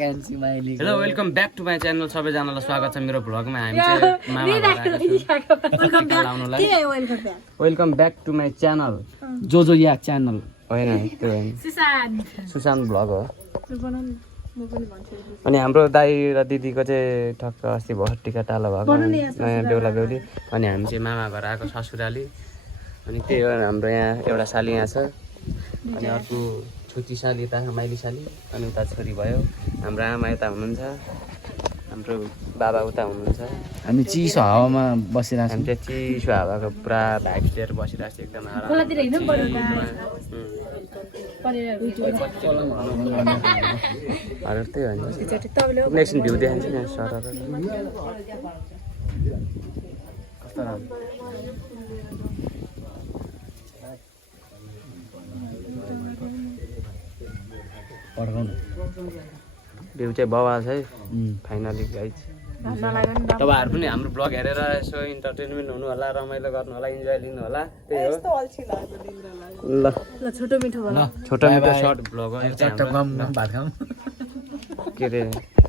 hello welcome back to my channel सबैजनालाई स्वागत छ मेरो भ्लगमा हामी चाहिँ मामा welcome back to my channel जो या च्यानल होइन त्यो होइन सुशान्त भ्लग हो अनि हाम्रो दाइ र दिदीको चाहिँ ठक्क अस्ति भर्खर टिका टालो भएको नयाँ बेहुला बेहुली अनि हामी चाहिँ मामा घर आएको ससुराली अनि त्यही हो हाम्रो यहाँ एउटा साली यहाँ छ अनि अर्को छोटी साली यता माइली साली अनि उता छोरी भयो हाम्रो आमा यता हुनुहुन्छ हाम्रो बाबा उता हुनुहुन्छ हामी चिसो हावामा बसिरहेको हामी चाहिँ चिसो हावाको पुरा भाइब्स लिएर बसिरहेको छ एकदम आराम त्यही हो नि एकछिन भ्यू देखाइन्छ नि सर कस्तो राम्रो भ्यू चाहिँ बवाल छ है फाइनली गाइज तपाईँहरू पनि हाम्रो ब्लग हेरेर यसो इन्टरटेनमेन्ट हुनु होला रमाइलो गर्नु होला इन्जोय लिनु होला त्यही हो ल छोटो मिठो सर्ट ब्लग हो के अरे